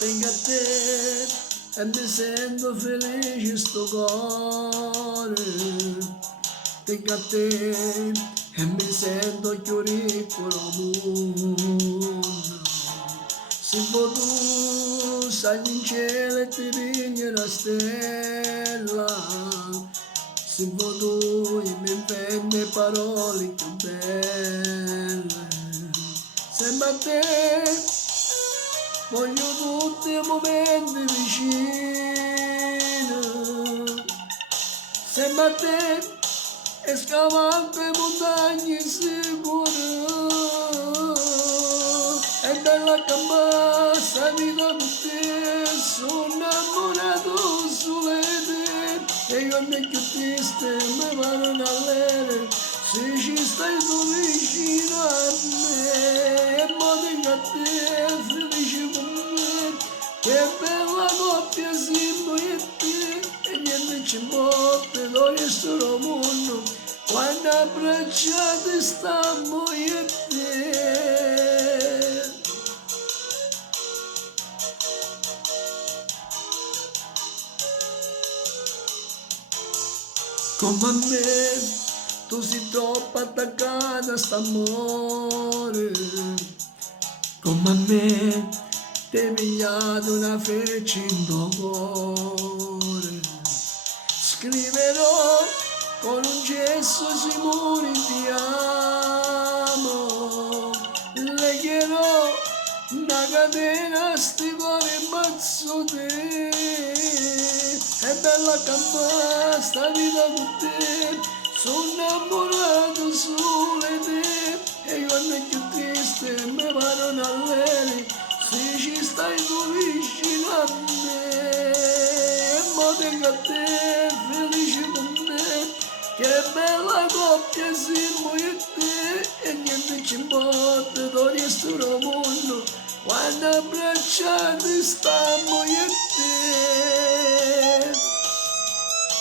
tengo a te e mi sento felice sto cuore. Tengo a te e mi sento più ricco del mondo. Se tu sai in cielo e ti piglio una stella, se tu mi inventi parole più belle, sembra a te voglio tutti i momenti vicini, sembra a te e scavalco le montagne sicure. È bella campassa, vita con te, sono innamorato sulle te, e io mi più triste, mi pare una lere, se ci stai tu vicino a me, e mo tengo a te, felice con me, che bella coppia siamo io e te, e niente ci importa, noi solo mondo, quando abbracciati stiamo io e te. Come a me, tu sei troppo attaccata a st'amore. Come a me, ti hai pigliato una freccia in tuo cuore. Scriverò con un gesto sui muri ti amo. Legherò una catena a sti cuore in mazzo te. È bella campana sta vita con te, sono innamorato sulle te, e io non più triste, mi pare una lere, se ci stai tu vicino a me, e mo tengo a te, felice con me, che bella coppia siamo io e te, e niente ci importa, noi solo mondo, quando abbracciati stiamo io e te.